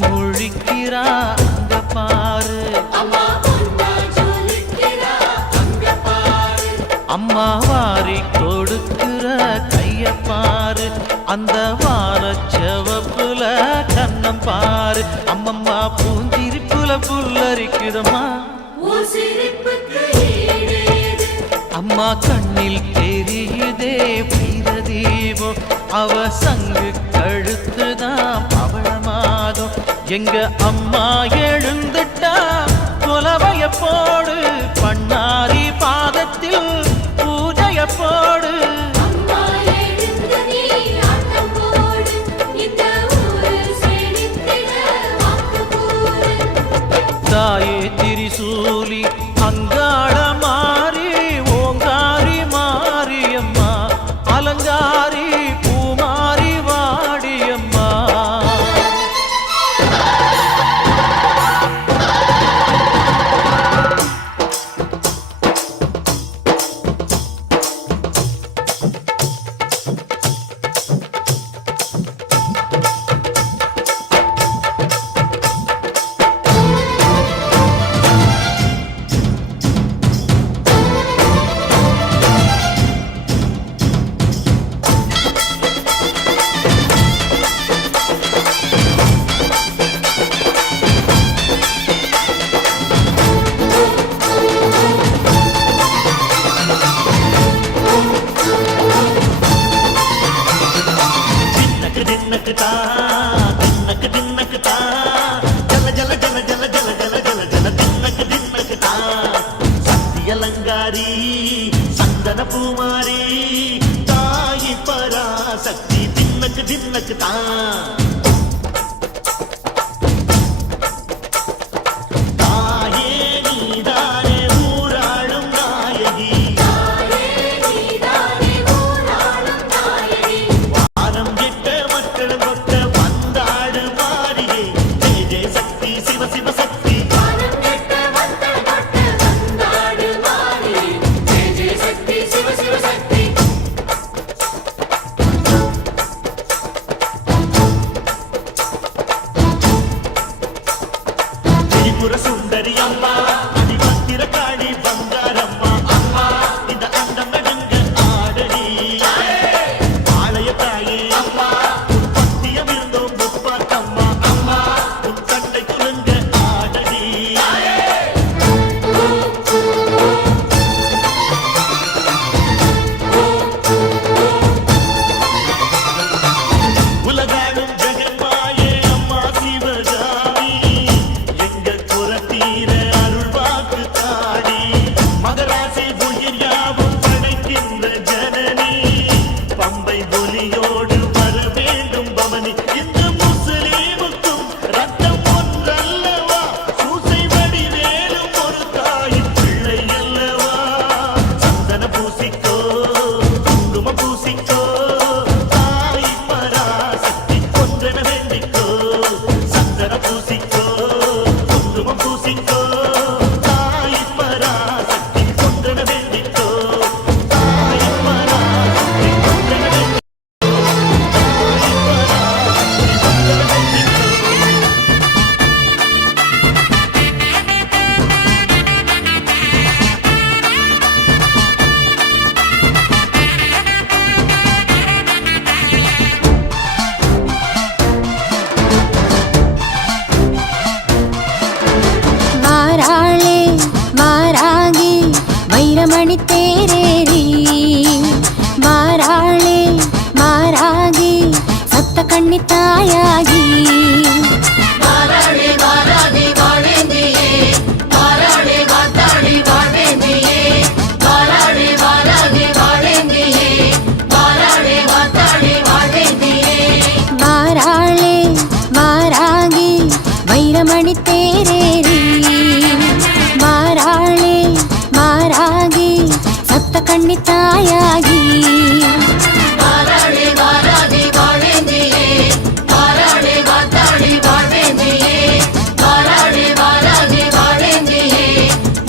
முழிக்கிறா அங்க பாரு, அம்மா வாரி கொடுக்கிற கைய பாரு, அந்த வானச்சவப்புல கண்ணம் பாரு, அம்மம்மா பூஞ்சிரிப்புல புல்லரிக்குதம்மா, அம்மா கண்ணில் தெரியுதே வீரதீபம், அவ சங்கு கழுத்துதான் பவளமாதம், எங்க அம்மா எழுந்துட்டா கொலவைய போடு, பண்ணாரி பாதத்தில் பூஜைய போடு. தாயே திரிசூலி அங்காள மாறி ஓங்காரி மாரியம்மா, அலங்காரி பூமாரி வாடியம்மா. சக்தியலங்காரி சந்தன பூமாரி தாயி பராசக்தி தின்னக்கு தின்னக்கு தான். சுந்தரி அம்மா அதிபத்திர காடி பங்காரம்மா, அம்மா இந்த அண்டம் நடுங்க ஆடடி ஆலய தாயே, அம்மா உன் பத்தியம் இருந்தோம் முப்பாட்டம்மா, அம்மா உன் கட்டை குலுங்க ஆடடி. உலகாடும் ஜெகன்மாயே அம்மா சிவகாமி, மகராசி உயிர் யாவும் படைக்கின்ற ஜனனி, பம்பை ஒலியோடு வர வேண்டும் பவனி, இந்த முஸ்லீமுக்கும் ரத்தம் ஒன்றல்லவா, சூசை வடிவேலும் ஒரு தாயின் பிள்ளை அல்லவா. சந்தன பூசிக்கோ குங்குமம் பூசிக்கோ தாய் பராசக்தி ஒன்றென வேண்டிக்கோ, சந்தன பூசிக்கோ குங்குமம் பூசிக்கோ மணி தேரேரி மாறாளே மாறாகி சத்த கண்ணி தாயாகி, மாறாளே மாறாகி வாழேந்தியே, மாறாளே மாத்தாடி வாழேந்தியே, மாறாளே மாறாகி வாழேந்தியே, மாறாளே மாத்தாடி வாழேந்தியே, மாறாளே மாறாகி வைரமணி தேரேரி மாறாளே மாறாகி சத்த கண்ணி தாயாகி, மாறாளே மாறாகி வாழேந்தியே, மாறாளே மாத்தாடி வாழேந்தியே, மாறாளே மாறாகி வாழேந்தியே,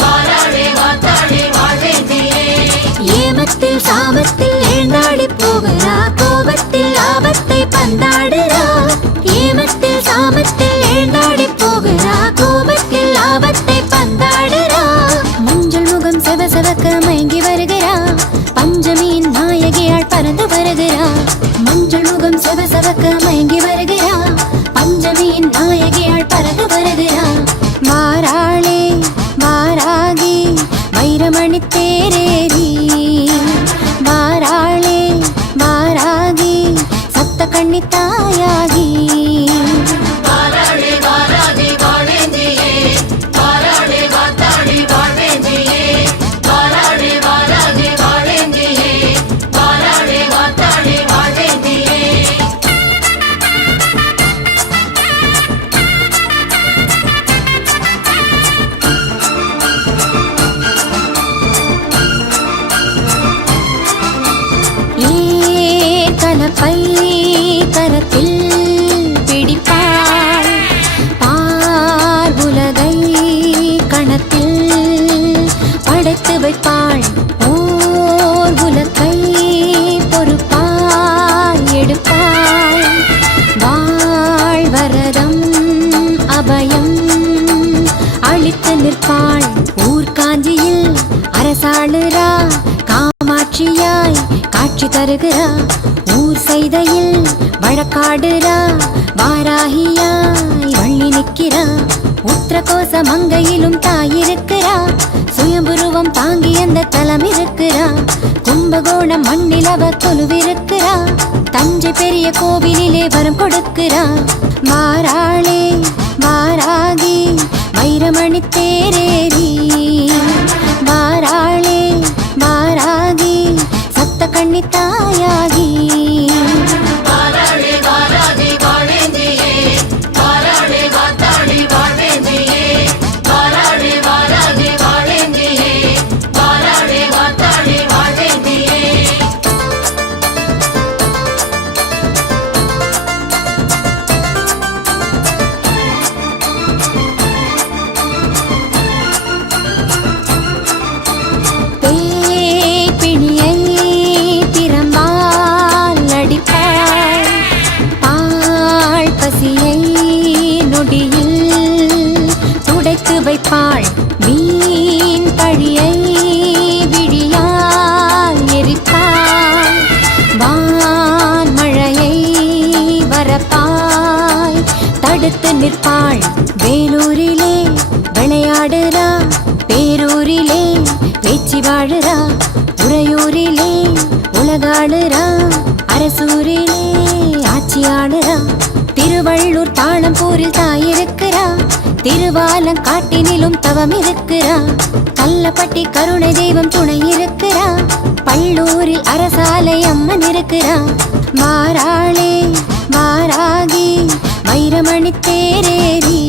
மாறாளே மாத்தாடி வாழேந்தியே. ஏமத்தில் சாமத்தில் எழுந்தாடி போகிறா, கோபத்தில் ஆபத்தை பந்தாடுறா, ஏமத்தில் சாமத்தில் நாட்டின் நாயகியாள் பறந்து வருகிறா. வாராளே வாராகி வைரமணி தேரேறி, வாராளே வாராகி சப்த கண்ணி தாயாகி. வாராளே வாராகி வாழேந்தியே, வாராளே வாத்தாளி வாழ்வேந்தியே, வாராளே வாராகி வாழேந்தியே, வாராளே வாத்தாளி வாழ்வேந்தியே. கலப்பை கரத்தில் பிடிப்பாள், பார் உலகை கணத்தில் படைத்து வைப்பாள். ஓர் உலகை பொறுப்பாய் எடுப்பாள், வாழ்வரதம் அபயம் அளித்து நிற்பாள். ஊர்காஞ்சியில் அரசாளுரா, காமாட்சியாய் காட்சி தருகிறா. ஊர் செய்தையில் வழக்காடுரா, வாராகியாய் வள்ளி நிற்கிறா. உத்திரகோச மங்கையிலும் தாயிருக்கிறா, சுயம்புருவம் தாங்கி அந்த தலம் இருக்கிறா. கும்பகோணம் மண்ணில் அவ கொலுவிருக்கிறா, தஞ்சை பெரிய கோவிலிலே வரம் கொடுக்கிறா. வாராளே வாராகி வைரமணி தேரேறி, வாராளே வாராகி சப்த கண்ணி தாயாகி. வாராளே வாராகி வாழேந்தியே, வாராளே வாத்தாளி வாழ்வேந்தியே, வாராளே வாராகி வாழேந்தியே, வாராளே வாத்தாளி வாழ்வேந்தியே. பேய்பிணியை திறம்பால் அடிப்பாள், பால் பசியை நொடியில் துடைத்து வைப்பாள். மீன் பழியை விழியால் எரிப்பாள், வான் மழையை வரப்பாய் தடுத்து நிற்பாள். வேலூரிலே விளையாடுறா, பேரூரிலே பேச்சு வாழுறா. உறையூரிலே உலகாளுறா, அரசூரிலே ஆட்சியாளுறா. திருவள்ளூர் தாளம்பூரில் தாயிருக்கிறா, திருவாலங்காட்டினிலும் தவம் இருக்கிறா. கல்லப்பட்டி கருணை தெய்வம் துணை இருக்கிறா, பள்ளூரில் அரசாலை அம்மன் இருக்கிறா. வாராளே வாராகி வைரமணி தேரேறி,